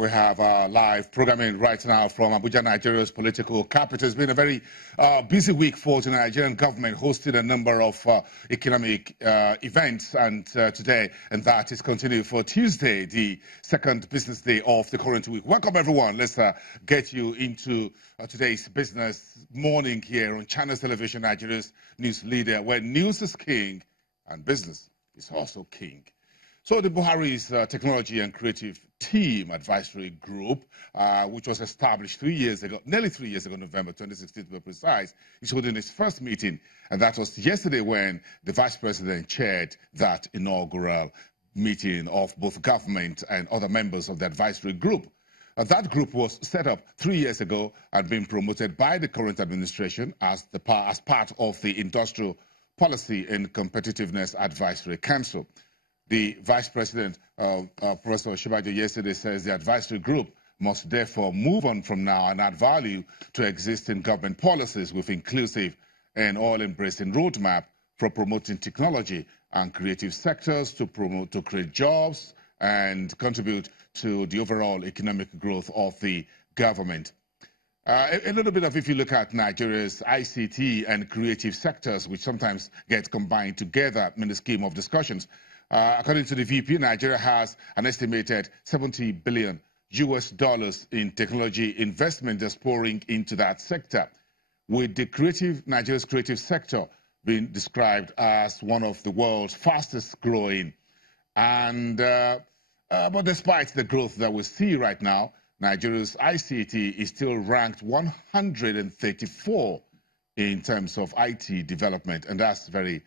We have live programming right now from Abuja, Nigeria's political capital. It's been a very busy week for the Nigerian government, hosting a number of economic events, and today, and that is continued for Tuesday, the second business day of the current week. Welcome, everyone. Let's get you into today's business morning here on Channels Television, Nigeria's news leader, where news is king and business is also king. So the Buhari's Technology and Creative Team Advisory Group, which was established nearly 3 years ago, November 2016 to be precise, is holding its first meeting. And that was yesterday when the Vice President chaired that inaugural meeting of both government and other members of the advisory group. That group was set up 3 years ago and been promoted by the current administration as part of the Industrial Policy and Competitiveness Advisory Council. The Vice President, Professor Shibajo, yesterday says the advisory group must therefore move on from now and add value to existing government policies with inclusive and all-embracing roadmap for promoting technology and creative sectors to create jobs and contribute to the overall economic growth of the government. A little bit of, if you look at Nigeria's ICT and creative sectors, which sometimes get combined together in the scheme of discussions, according to the VP, Nigeria has an estimated $70 billion in technology investment that's pouring into that sector, with the Nigeria's creative sector being described as one of the world's fastest growing. And but despite the growth that we see right now, Nigeria's ICT is still ranked 134 in terms of IT development, and that's very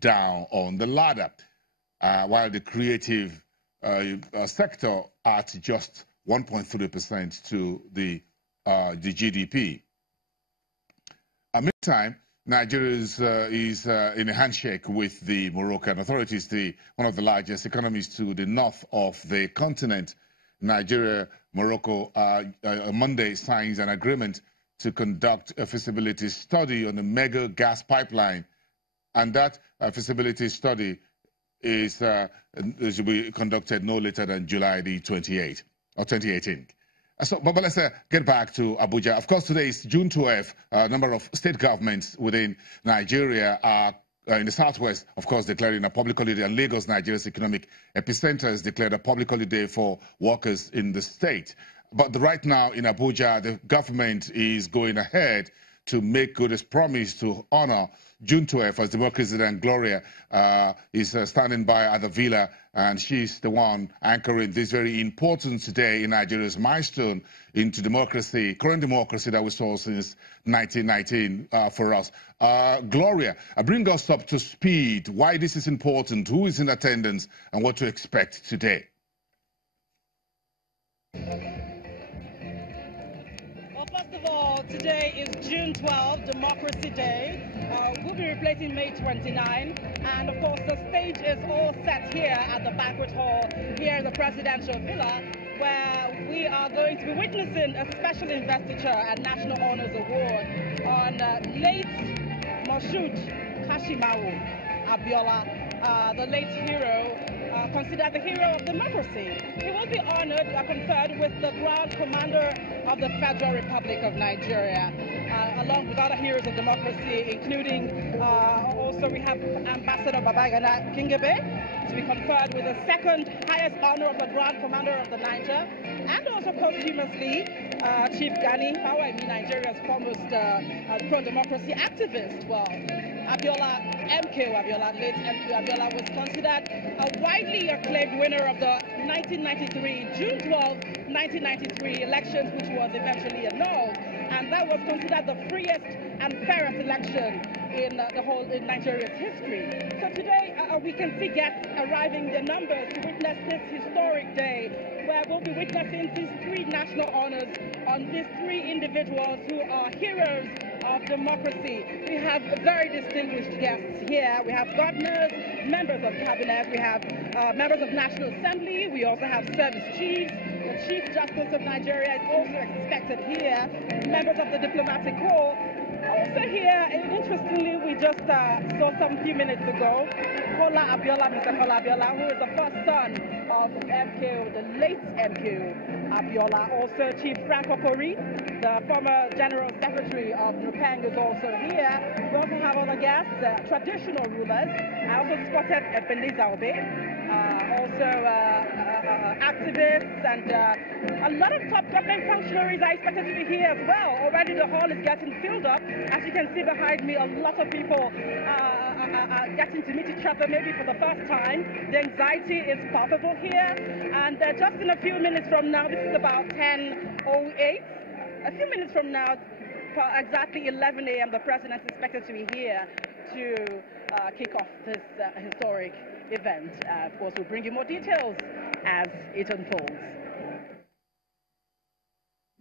down on the ladder. While the creative sector at just 1.3% to the GDP. Meantime, Nigeria is in a handshake with the Moroccan authorities, one of the largest economies to the north of the continent. Nigeria-Morocco on Monday signs an agreement to conduct a feasibility study on a mega gas pipeline, and that feasibility study should be conducted no later than July the 28th or 2018. But let's get back to Abuja. Of course, today is June 12th. A number of state governments within Nigeria are in the southwest, of course, declaring a public holiday, and Lagos, Nigeria's economic epicenter, has declared a public holiday for workers in the state. But right now in Abuja, the government is going ahead to make good its promise to honor June 12th, as Democracy President Gloria is standing by at the villa, and she's the one anchoring this very important day in Nigeria's milestone into democracy, current democracy that we saw since 1919 for us. Gloria, bring us up to speed. Why this is important, who is in attendance, and what to expect today. First of all, today is June 12, Democracy Day. We'll be replacing May 29. And of course, the stage is all set here at the banquet hall, here in the presidential villa, where we are going to be witnessing a special investiture and National Honors Award on late Moshood Kashimawo Abiola, the late hero, considered the hero of democracy. He will be honored, conferred with the Grand Commander of the Federal Republic of Nigeria, along with other heroes of democracy, including also we have Ambassador Babagana Kingebe, to be conferred with the second highest honor of the Grand Commander of the Niger, and also posthumously Chief Gani Fawaimi, Nigeria's foremost pro-democracy activist. Well, MK Abiola, late MK Abiola, was considered a widely acclaimed winner of the 1993, June 12, 1993 elections, which was eventually annulled. And that was considered the freest and fairest election in in Nigeria's history. So today we can see guests arriving in numbers to witness this historic day, where we'll be witnessing these three national honors on these three individuals who are heroes of democracy. We have very distinguished guests here. We have governors, members of cabinet, we have members of National Assembly, we also have service chiefs. The Chief Justice of Nigeria is also expected here, members of the diplomatic corps. Also here, interestingly, we just saw some few minutes ago, Mr. Kola Abiola, who is the first son of MK, the late MK Abiola. Also, Chief Frank Okori, the former General Secretary of NUPENG, is also here. We also have other guests, traditional rulers. I also spotted Ebenezer Obe, activists, and a lot of top government functionaries are expected to be here as well. Already the hall is getting filled up. As you can see behind me, a lot of people are getting to meet each other maybe for the first time. The anxiety is palpable here. And just in a few minutes from now, this is about 10:08. A few minutes from now, for exactly 11 a.m., the president is expected to be here to kick off this historic event. Of course, we'll bring you more details as it unfolds.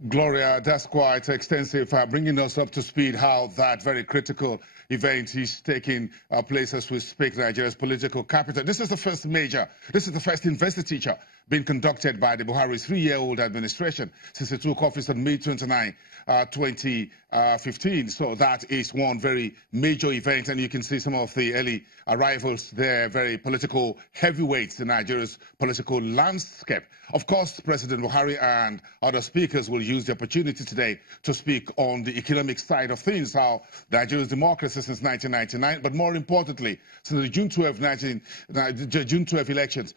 Gloria, that's quite extensive, bringing us up to speed how that very critical event is taking place as we speak, Nigeria's political capital. This is the first investiture being conducted by the Buhari's 3-year-old administration since it took office on May 29, 2015. So that is one very major event, and you can see some of the early arrivals there, very political heavyweights in Nigeria's political landscape. Of course, President Buhari and other speakers will use the opportunity today to speak on the economic side of things, how Nigeria's democracy since 1999, but more importantly, since the June 12 elections,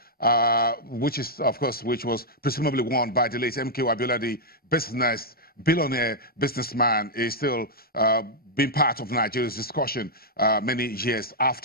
which was presumably won by the late MK Abiola, the billionaire businessman, is still being part of Nigeria's discussion many years after.